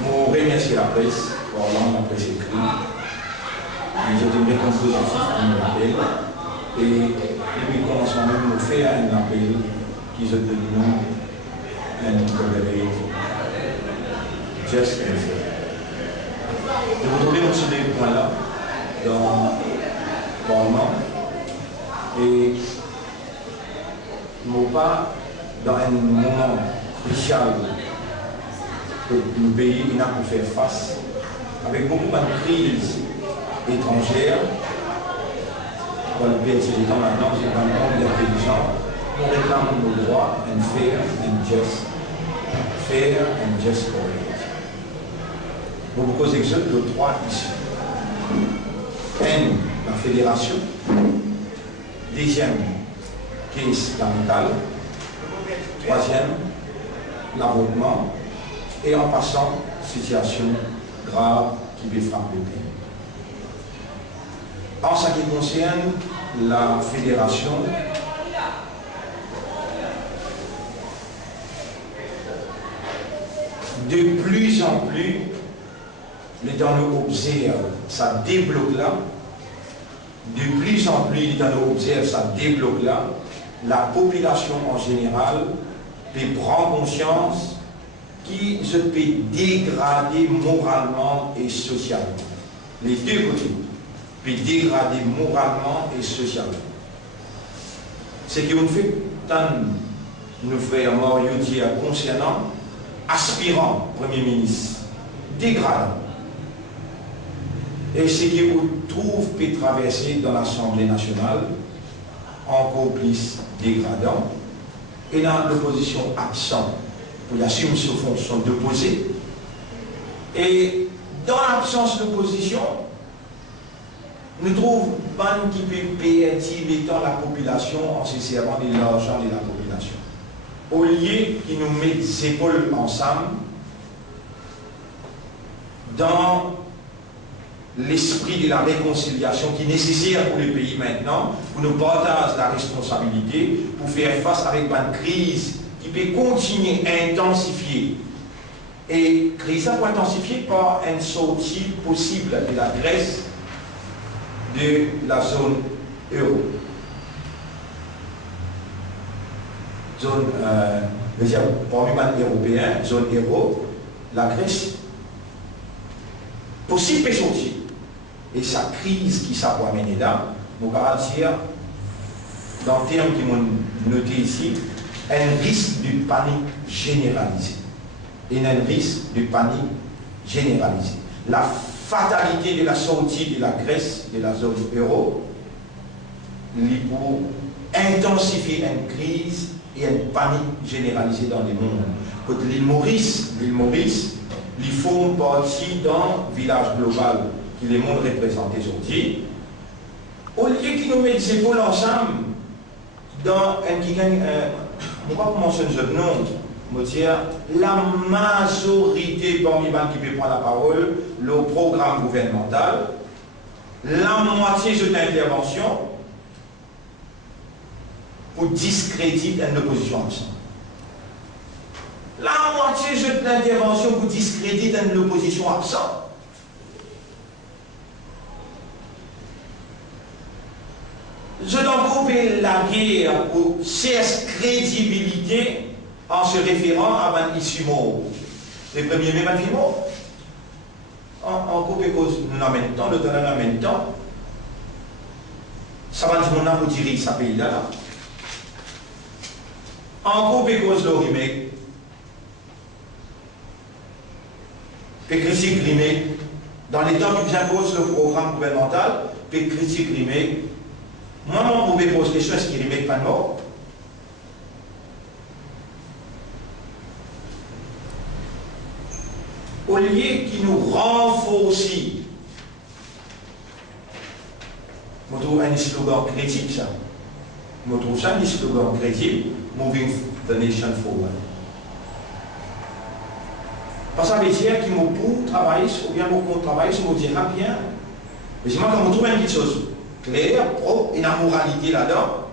Je remercie la presse pour la presse écrite. J'ai été bien compositif pour appel. Et depuis le commencement, même, je fais un appel qui se dénomme un collaborate just and fair. Et vous trouvez aussi des points là dans le Parlement. Et non pas dans un moment crucial que le pays n'a pu faire face avec beaucoup de crises étrangères. Dans le pays du temps maintenant, c'est un monde intelligent. On réclame nos droits and fair and just. Fair and just correct. Pour vous causer de trois issues. Un, la fédération. Deuxième, case l'amical. Troisième, l'avortement. Et en passant, situation grave qui peut frapper le pays. En ce qui concerne la fédération, de plus en plus, les temps nous observe, ça débloque là. De plus en plus, les temps nous observe, ça débloque là. La population en général peut prendre conscience qui se peut dégrader moralement et socialement. Les deux côtés peut dégrader moralement et socialement. Ce que nous fait tant nous frères morts concernant aspirant Premier ministre, dégradant. Et ce que vous trouvez peut traverser dans l'Assemblée nationale, encore plus dégradant, et dans l'opposition absente pour assumer ses fonctions d'opposé. Et dans l'absence d'opposition, nous trouvons pas qui peut payer l'état la population en se servant de l'argent de la population. Au lieu qu'ils nous mettent les épaules ensemble dans l'esprit de la réconciliation qui est nécessaire pour le pays maintenant, pour nous partager la responsabilité, pour faire face avec une crise qui peut continuer à intensifier. Et crise peut intensifier par une sortie possible de la Grèce de la zone euro. Zone, parmi les Européens, zone euro, la Grèce, possible peut sortir. Et sa crise qui s'est amenée là, nous garantir, dans le terme qui m'ont noté ici, un risque de panique généralisée. Et un risque de panique généralisée. La fatalité de la sortie de la Grèce, de la zone euro, pour intensifier une crise et une panique généralisée dans le monde. Quand l'île Maurice, ils font partie d'un village global qui le monde représente aujourd'hui. Au lieu qu'ils nous mettent les épaules ensemble, dans un qui gagne, je ne vais pas mentionner ce nom, la majorité parmi les gens qui peuvent prendre la parole, le programme gouvernemental, la moitié de l'intervention pour discréditer une opposition absente. La moitié de l'intervention pour discréditer une opposition absente. Je dois couper la guerre pour cesse crédibilité en se référant à Van Issimo. Le premier mai, Van Issimo. En coupe cause, nous en même temps, le temps en même temps. Ça va dire mon pour diriger ce pays-là. En coupe cause le remake. Et critique remake. Dans les temps qui impose le programme gouvernemental, et critique remake. Moi, mon pouvez poser des questions, est-ce qu'il remake pas de mort? Au lieu qu'il nous renforce, je trouve un slogan critique, ça. Je trouve ça un slogan critique, Moving the Nation Forward. Parce que ça veut dire qu'il m'a pour travailler, ou bien pour travailler, ça me dira bien. Mais c'est moi quand on trouve une petite chose claire, propre, et la moralité là-dedans,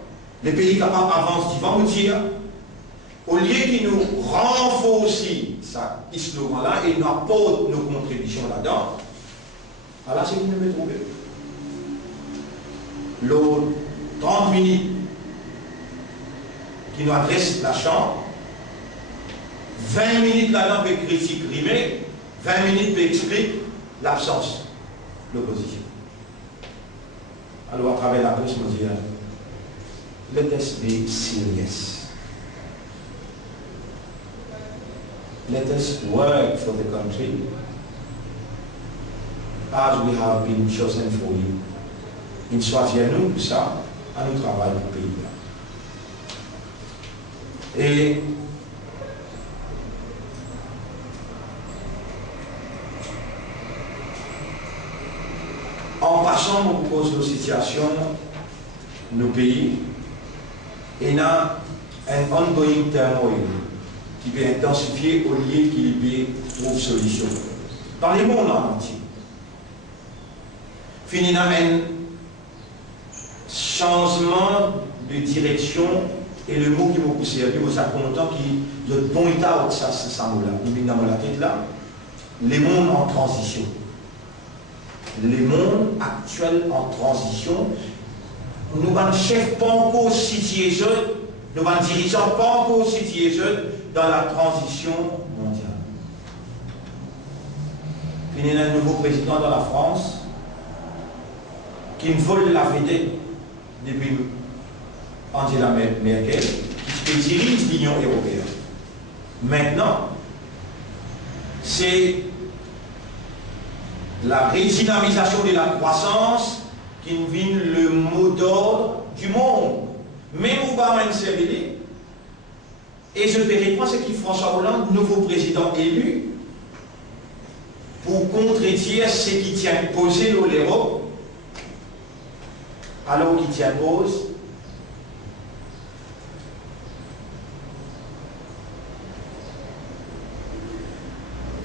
les pays qui avancent devant nous dire, au lieu qu'ils nous renforcent ça, slogan-là et nous apportons nos contributions là-dedans, alors c'est vous me trouvez. L'autre 30 minutes qui nous adresse la chambre, 20 minutes là-dedans pour critiquer Rimé, 20 minutes pour expliquer l'absence, l'opposition. Alors à travers la presse, je me dis, let us be serious. Let us work for the country as we have been chosen for you. Il choisit nous pour ça, à nous travailler pour le pays. Et en passant pour cause de situation, nos pays, il y a un ongoing turmoil qui peut intensifier au lieu qu'il peut trouver solution. Dans le monde entier. Il y a un changement de direction et le mot qui m'a poussé à lui, vous êtes content qu'il point out ça mot-là. Il met dans la tête là. Les mondes en transition. Les mondes actuels en transition. Nous avons chef pas encore situé jeunes, nous avons dirigeants pas encore situés jeunes dans la transition mondiale. Puis il y a un nouveau président dans la France qui vole la vedette depuis Angela Merkel, qui dirige l'Union européenne. Maintenant, c'est la redynamisation de la croissance qui devient le mot d'ordre du monde. Même Obama est servi. Et je verrai pas ce qui François Hollande, nouveau président élu, pour contredire ce qui tient posé l'Europe, alors qu'il tient pose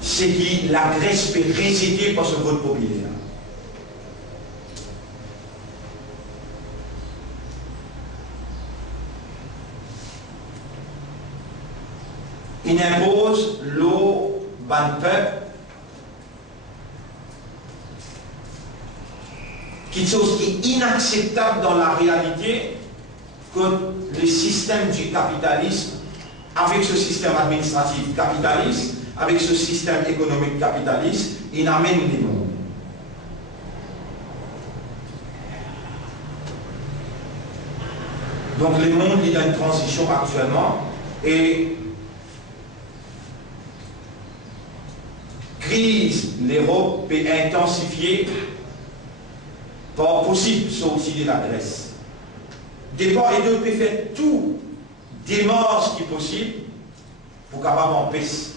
ce qui la Grèce peut résider par ce vote populaire. Il impose l'eau ban peuple, quelque chose qui est inacceptable dans la réalité, que le système du capitalisme, avec ce système administratif capitaliste, avec ce système économique capitaliste, il amène les mondes. Donc le monde est dans une transition actuellement et crise, l'Europe peut intensifier par possible, sauf aussi de la Grèce. Départ et deux peut faire tout démarche qui est possible pour capable empêcher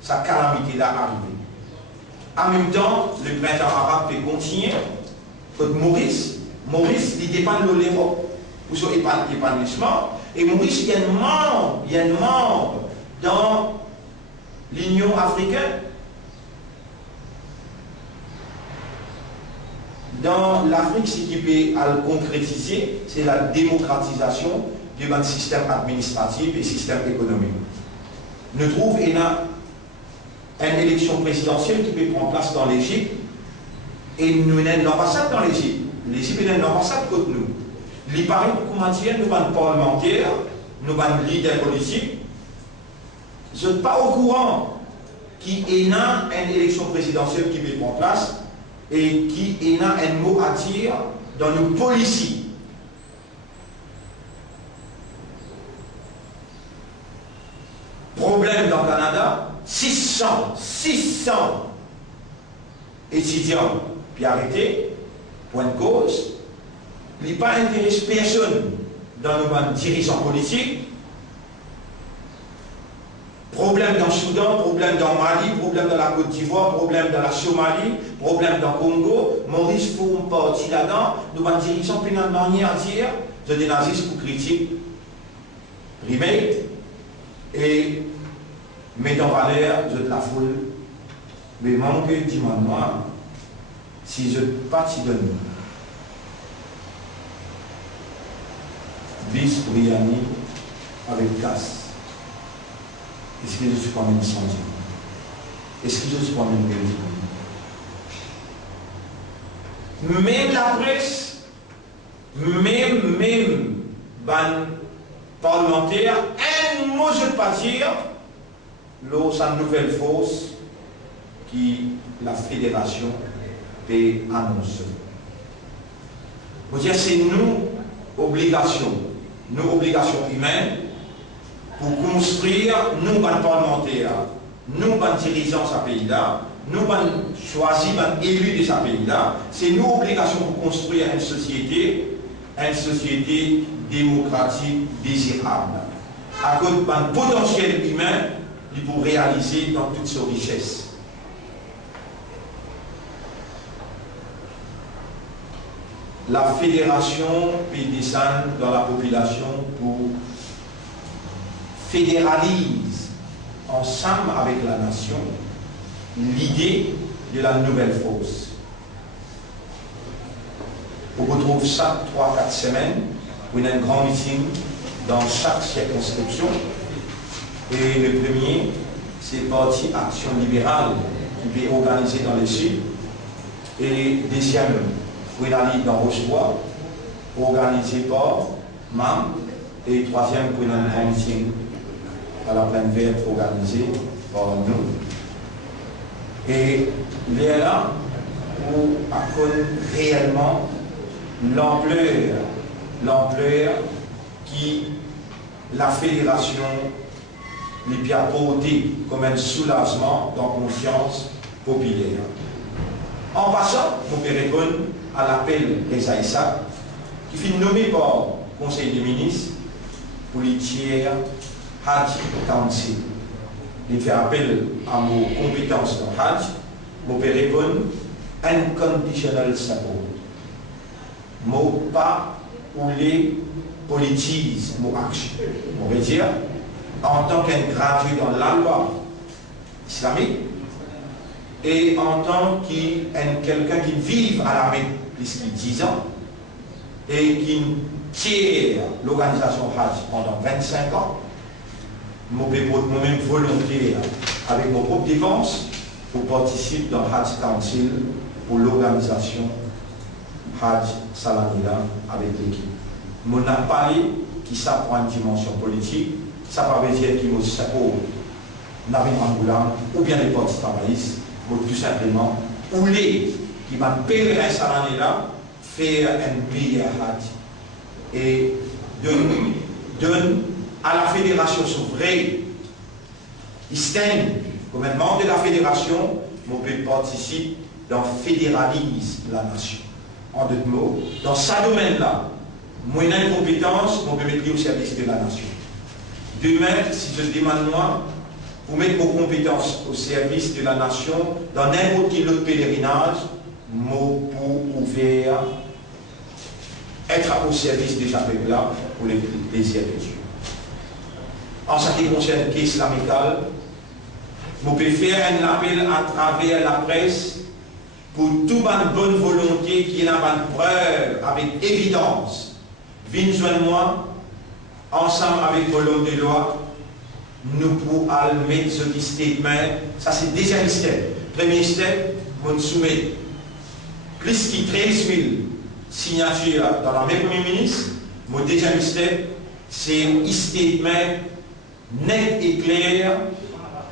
sa calamité-là arriver. En même temps, le printemps arabe peut continuer. Maurice, il dépend de l'Europe pour son épanouissement. Et Maurice, il y a un membre dans l'Union africaine. Dans l'Afrique, ce qui peut le concrétiser, c'est la démocratisation du système administratif et système économique. Nous trouvons qu'il y a une élection présidentielle qui peut prendre place dans l'Égypte et nous avons une ambassade dans l'Égypte. L'Égypte a une ambassade contre nous. Il paraît que nous avons un parlementaire, nous avons un leader politique. Je ne suis pas au courant qu'il y a une élection présidentielle qui peut prendre place et qui a un mot à dire dans nos policiers. Problème dans le Canada, 600 étudiants puis arrêtés, point de cause, il n'est pas intéressé personne dans nos dirigeants politiques. Problème dans le Soudan, problème dans le Mali, problème dans la Côte d'Ivoire, problème dans la Somalie, problème dans le Congo. Maurice pour partie là-dedans, nous avons dirigeants puis une manière à dire, je des nazistes pour critique, primate, et mettre en valeur de la foule. Mais manque dis-moi, si je partis de nous, bis Briani avec casse. Est-ce que je suis comme un incendie? Est-ce que je suis comme une guérison? Même la presse, même ban parlementaire, un mot je ne pas dire, sa nouvelle force qui la fédération peut annoncer. C'est nous obligations humaines pour construire, nous, parlementaires, nous, dirigeants de ce pays-là, nous, choisis, élus de ce pays-là, c'est nous obligations pour construire une société démocratique désirable, à cause d'un potentiel humain pour réaliser dans toute sa richesse. La fédération peut descendre dans la population pour fédéraliser ensemble avec la nation l'idée de la nouvelle force. On retrouve ça 3-4 semaines pour un grand meeting dans chaque circonscription. Et le premier, c'est le parti Action Libérale qui est organisé dans le Sud. Et le deuxième, pour aller dans Rochebois, organisé par MAM. Et le troisième, pour un grand meeting à la Plaine Verte, organisé par nous. Et là, où accorde réellement l'ampleur qui la fédération lui a porté comme un soulagement dans la conscience populaire. En passant, nous pouvons répondre à l'appel des Aïssa, qui fut nommé par le Conseil des ministres pour les tiers Hajj Council. Il fait appel à nos compétences dans Hajj, nous pouvons répondre unconditional support. Mot pas ou les politises, mot action. On veut dire, en tant qu'un gradué dans la loi islamique et en tant que quelqu'un qui vit à l'armée plus de 10 ans et qui tire l'organisation Hajj pendant 25 ans, moi-même volontaire avec mon propre dépense pour participer dans Hajj Council pour l'organisation Hajj Salamila avec l'équipe. On a parlé qui ça prend une dimension politique, ça veut dire qu'il me suppose Navin Angoula ou bien les partis travaillistes, ou tout simplement, ou les qui m'a pèlerin Salamila faire un billet Hajj et donne à la fédération souveraine, comme un membre de la fédération, on peut participer dans fédéralise la nation. En d'autres mots, dans ce domaine-là, moi, j'ai une compétence, on peut mettre au service de la nation. Demain, si je demande moi, pour mettre vos compétences au service de la nation, dans n'importe quel autre pèlerinage, mot pour ouvert, être au service de chaque peuple-là pour les plaisirs de Dieu. En ce qui concerne le caisse islamical, vous pouvez faire un appel à travers la presse pour toute bonne volonté qui est une bonne preuve, avec évidence. Venez joindre moi, ensemble avec l'homme de loi, nous pouvons mettre ce statement. Ça, c'est le deuxième step. Premier step, on soumet plus de 13 000 signatures dans la main Premier ministre. Mon deuxième step, c'est un statement net et clair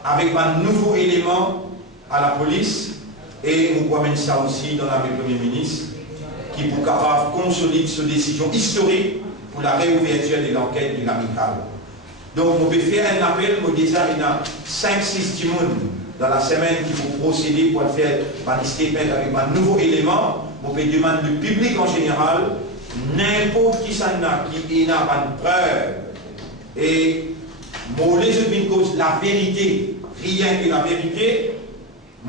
avec un nouveau élément à la police. Et on amène ça aussi dans la main Premier ministre qui est capable de consolider cette décision historique pour la réouverture de l'enquête de l'amicale. Donc, on peut faire un appel, on déjà il y a 5-6 timons dans la semaine qui vont procéder pour faire un statement avec un nouveau élément. On peut demander au public en général, n'importe qui s'en a qui est une preuve. Et moi, les autres cause la vérité, rien que la vérité,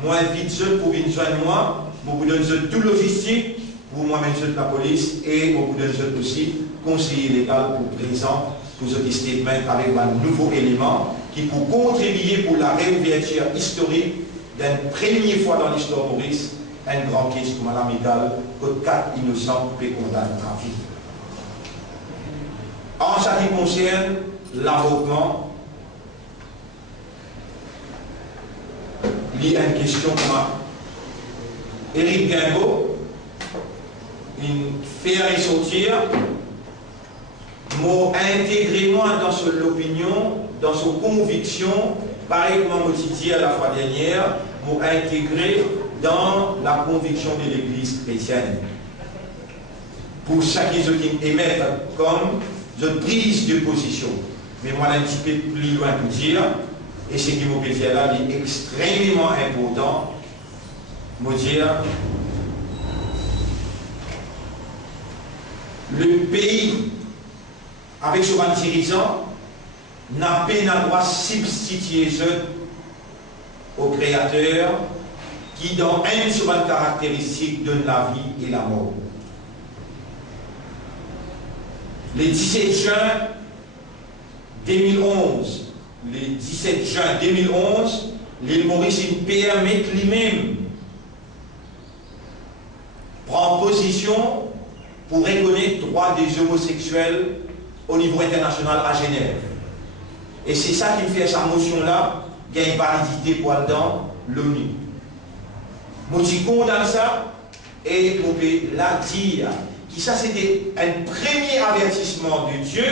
moi, invite ceux pour venir joindre moi, vous donne tout logistique, pour moi-même la police, et vous donne aussi conseiller légal pour présent, pour ce statement avec un nouveau élément qui peut contribuer pour la réouverture historique d'une première fois dans l'histoire Maurice, un grand case comme l'amicale, que 4 innocents peuvent condamner à vie. En ce qui concerne l'avortement, il y a une question comme Éric Guingaud, il fait ressortir, m'a intégré moi dans son opinion, dans son conviction, pareil comme je dit à la fois dernière, m'a intégré dans la conviction de l'Église chrétienne. Pour chaque qui émettent comme une prise de position. Mais moi, un petit peu plus loin pour dire, et ce qui me peut dire là, est extrêmement important, me dire, le pays, avec son dirigeant, n'a pas droit de substituer au Créateur, qui dans une seule caractéristique donne la vie et la mort. Le 17 juin 2011, l'île Maurice permet lui-même prend position pour reconnaître le droit des homosexuels au niveau international à Genève. Et c'est ça qui fait sa motion-là, qui a une validité pour dans l'ONU. Moi, je condamne ça et on peut la dire que ça c'était un premier avertissement de Dieu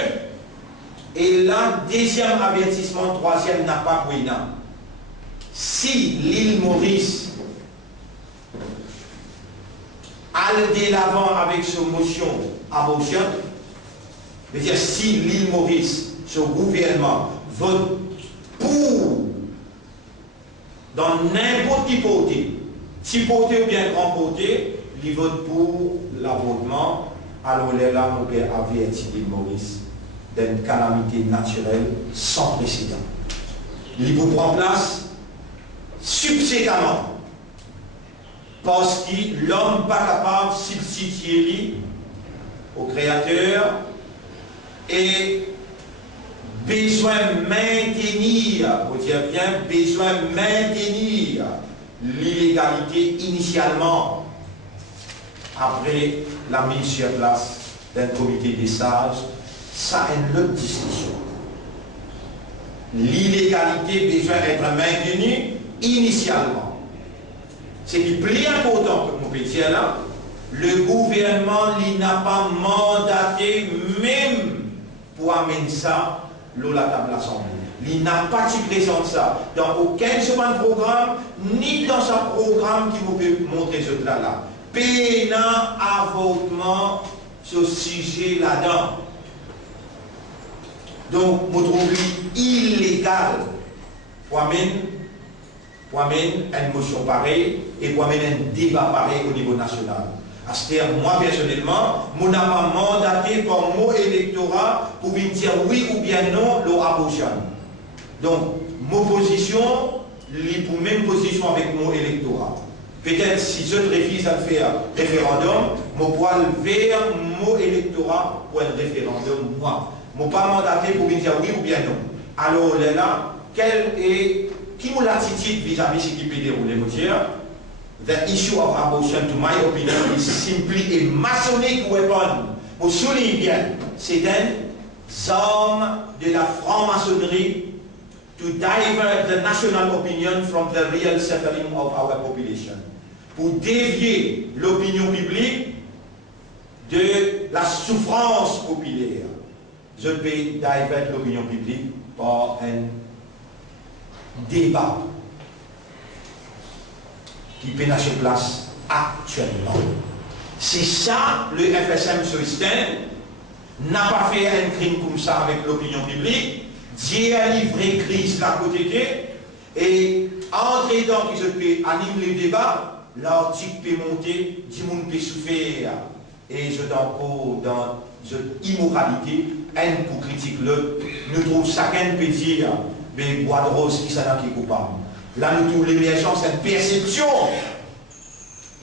et là, deuxième avertissement, troisième n'a pas pris. Si l'île Maurice allait de l'avant avec son motion abortion, c'est-à-dire si l'île Maurice, son gouvernement, vote pour dans n'importe quel côté, petit côté ou bien grand côté, il vote pour l'avortement, alors là, mon père avertit l'île Maurice d'une calamité naturelle sans précédent. Il vous prend place subséquemment parce que l'homme n'est pas capable de substituer au Créateur et besoin de maintenir, vous dire bien, besoin de maintenir l'illégalité initialement après la mise sur place d'un comité des sages. Ça est une autre discussion. L'illégalité besoin d'être maintenue initialement. Ce qui est plus important pour mon petit là, le gouvernement n'a pas mandaté même pour amener ça à la table de l'Assemblée. Il n'a pas présent ça dans aucun second programme, ni dans son programme qui vous peut montrer ce là. Pénal avortement, ce sujet là-dedans. Donc, je trouve illégal pour amener une motion pareille et pour amener un débat pareil au niveau national. C'est-à-dire, moi personnellement, je n'ai pas mandaté par mon électorat pour me dire oui ou bien non l'abortion. Donc, ma position, pour même position avec mon électorat. Peut-être si je refuse à faire un référendum, je pourrais vers mon électorat pour un référendum, moi. Je n'ai pas mandaté pour me dire oui ou bien non. Alors là, quelle est l'attitude vis-à-vis de ce qui peut dérouler? The issue of abortion, to my opinion, is simply a Masonic weapon. Vous soulignez bien, c'est un arme de la franc-maçonnerie to divert the national opinion from the real suffering of our population. Pour dévier l'opinion publique de la souffrance populaire. Je peux divert l'opinion publique par un débat qui peut sur place actuellement. C'est ça, le FSM Soisten n'a pas fait un crime comme ça avec l'opinion publique. Dieu a livré crise à côté et entrer dans qui se peut animer le débat, l'article peut monter, du monde peut souffrir et je t'en dans une immoralité, un pour critiquer l'autre, nous trouvons chacun peut dire, mais bois de rose qui s'en a qui est coupable. Là, nous trouvons l'émergence d'une perception,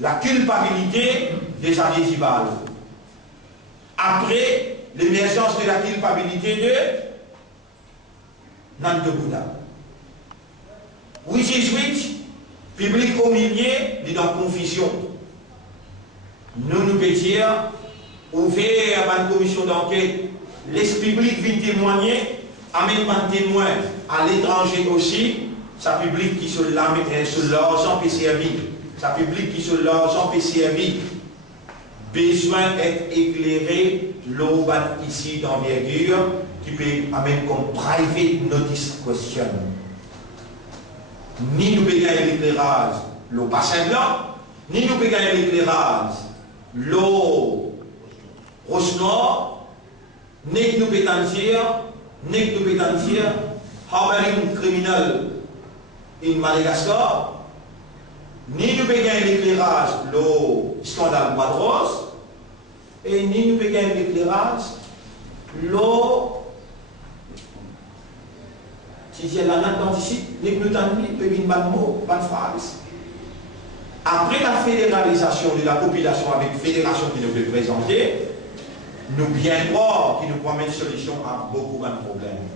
la culpabilité des adhésivales. Après, l'émergence de la culpabilité de Nante Bouddha. Oui, jésuite, public au milieu, est dans confusion. Nous pouvons dire, ouvert à une commission d'enquête, l'esprit public vient témoigner, amène un témoin à l'étranger aussi, ça public qui sur l'argent PCRV, ça public qui sur l'argent PCRV, besoin d'être éclairé, l'eau ici d'envergure, qui peut amener comme private notice question. Ni nous payons l'éclairage, l'eau bassin blanc, ni nous payons l'éclairage, l'eau roche nord, ni nous payons harboring criminel in Madagascar, ni nous payons l'éclairage, l'eau scandale bois de rose, et ni nous payons l'éclairage, l'eau qui est la natte d'ici, les glutamis, peut une bonne mot, bonne phrase. Après la fédéralisation de la population avec fédération qui nous peut présenter, nous bien croire qu'il nous promet une solution à beaucoup de problèmes.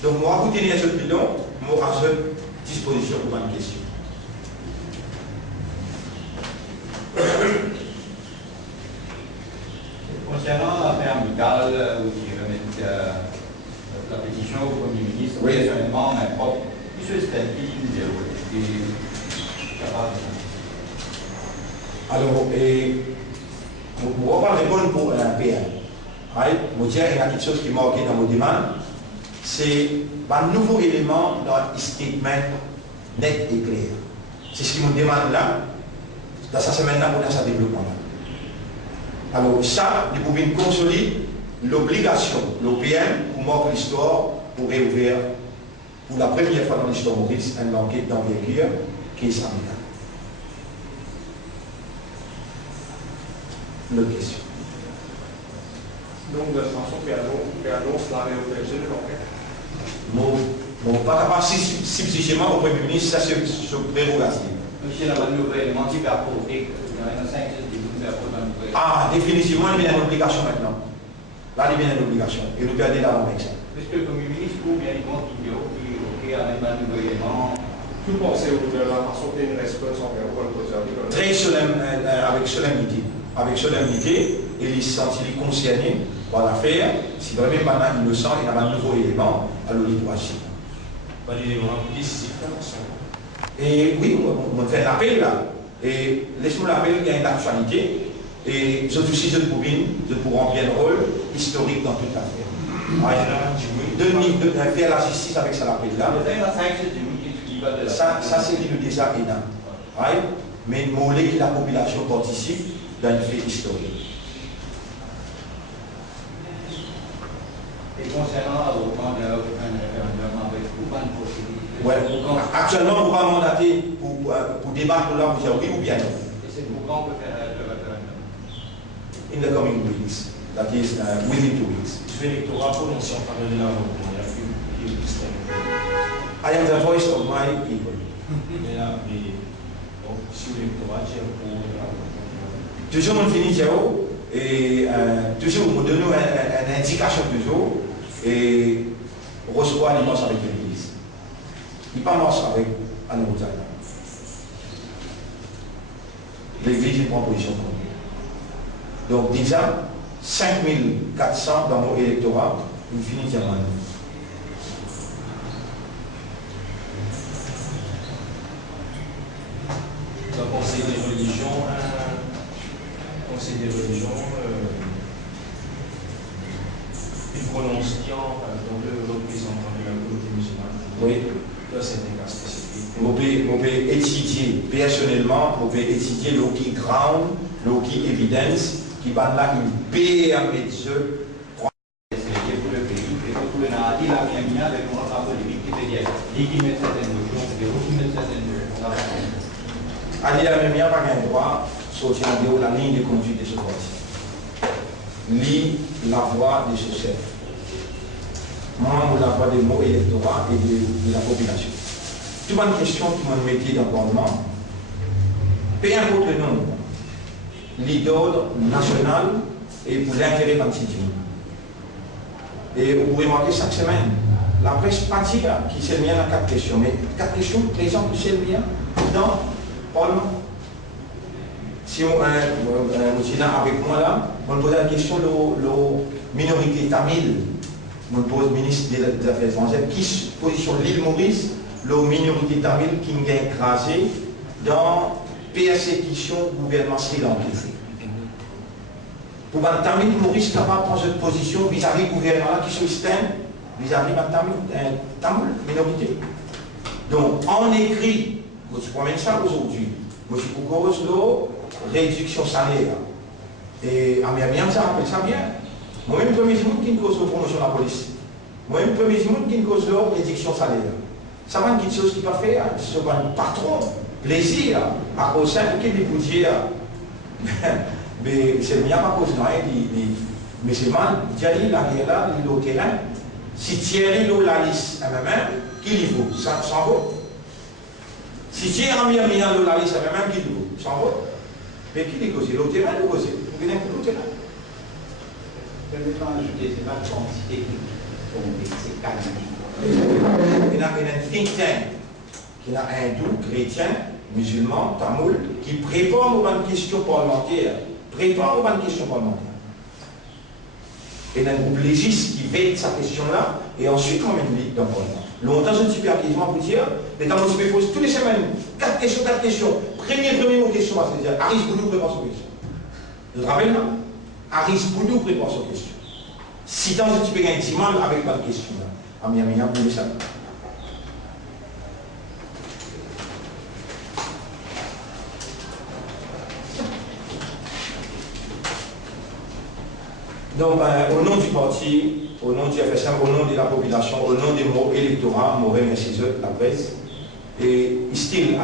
Donc, moi, vous tenez ce bilan, moi, à cette disposition pour une question. Concernant l'affaire amicale, où il remet la pétition au Premier ministre, oui. personnellement, mais propre, M. Stelki, il est capable de ça. Alors, je ne vais pas répondre pour un PM. Je dire il y a quelque chose qui est marqué dans vos demandes, c'est un nouveau élément dans le statement net et clair. C'est ce qui me demande là, dans sa semaine-là, pour ce développement-là. Alors, ça, nous pouvons consolider l'obligation, l'OPM, pour marquer l'histoire, pour réouvrir, pour la première fois dans l'histoire Maurice, une enquête d'envergure qui est sanitaire. L'autre question. Donc, de toute façon, qui annonce la réouverture de l'enquête. Bon, pas capable subsidiairement au Premier ministre, ça c'est prérogative. Monsieur, la bonne nouvelle, il m'a dit qu'à côté, il y en a 5 qui disent à côté. Ah, définitivement, il y a une obligation maintenant. Là, il y a une obligation. Et nous perdons là avec ça. Est-ce que le Premier ministre ou bien il compte qu'il y a un nouveau élément? Tout pensez au gouvernement, façon qu'il y a une réponse envers le président. Très solennel, avec solennité. Avec solennité, et il s'est concerné par l'affaire. Si vraiment maintenant innocent, il y a un nouveau élément, alors il doit agir. Pas d'élément décisif. Et oui, on fait un appel là. Et laisse-moi l'appeler, il y a une actualité. Et je aussi, je pourrais remplir un rôle historique dans toute l'affaire. De faire la justice avec ça l'appel là. Ça c'est qui nous déjà énorme. Mais il faut que la population participe dans une fait historique. Et concernant l'avortement d'un référendum avec aucune possibilité. Ouais. Actuellement, on va mandater pour débattre là, vous dire oui ou bien non. Et c'est pour quand on peut faire le référendum? In the coming weeks, that is within 2 weeks. Je vais l'électorat prononcé en faveur de l'avortement. Il y a plus I am the voice of my people. Mais là, sur l'électorat, j'ai pour l'avortement. Toujours, on finit, et toujours, on donne une indication toujours, et recevoir l'immense avec l'Église. Il ne pas marche avec un autre. L'Église, il prend position pour nous. Donc, déjà, 5400 dans mon électorat, il finit diamant. Le Conseil des religions, il prononce donc le représentant de la communauté musulmane. Oui. Dans certains cas spécifiques. On peut étudier personnellement, on peut étudier le qui ground, le qui evidence, qui va là, il permet de C'est pour le pays, et pour le Nadi, la bien avec un rapport politique qui veut dire, qui met certaines notions, et vous qui mettez certaines notions. Allez, la même pas un droit, sortir en dehors la ligne de conduite de ce parti. Lis la voix de ce chef. Moi, la voix des mots électoraux et de la population. Tout une question qui m'a mis dans le gouvernement. Peu importe le nom, l'idole national et pour l'intérêt anti-dieu. Et vous pouvez remarquer chaque semaine, la presse partie qui s'est mise à 4 questions. Mais 4 questions présentes qui s'est mise dans le Parlement. Si on est avec moi là, on pose la question de la minorité tamile. On pose le ministre des Affaires étrangères qui positionne l'île Maurice la minorité tamile qui est écrasée dans la persécution du gouvernement sri-lankais. Pour les Tamil, nous risquons capable de prendre une position vis-à-vis du gouvernement qui se système, vis-à-vis de la Tamil minorité. Donc, on écrit, je promène ça aujourd'hui, je suis pour cause de réduction salaire. Et à Miami, ça rappelle ça bien. Moi-même, premier jour qui cause de promotion de la police. Moi-même, premier jour qui cause de réduction salaire. Ça va être quelque chose qui va faire, c'est un patron, plaisir, à cause de qui est pour dire. Mais c'est bien pas cause de rien, mais c'est mal, Thierry, la guerre là, il est au terrain. Si Thierry la liste MMM, qui lui vaut 100 votes. Si Thierry a mis la liste MMM, qui lui vaut 100 votes. Mais qui lui cause? Il est au terrain, il est causé. Vous venez pour le terrain. Permettez-moi d'ajouter, ce n'est pas une quantité technique, c'est qualitatif. Il y a un think tank, qui a un hindou, chrétien, musulman, tamoul, qui prépare aux bonnes questions parlementaires. Prépare aux bonnes questions parlementaires. Et il y a un groupe légiste qui veille sa question-là, et ensuite on met une ligue dans le parlement. Longtemps, je suis quasiment pour dire, les Tamouls se posent toutes les semaines 4 questions. Premier mot question, c'est-à-dire Aris Boudou prépare sa question. Je te rappelle, non? Aris Boudou prépare sa question. Si dans un petit peu intimement avec la question là, à Miami, vous voulez ça? Donc, au nom du parti, au nom du FSM, au nom de la population, au nom des mots électoraux, je remercie la presse. Et still,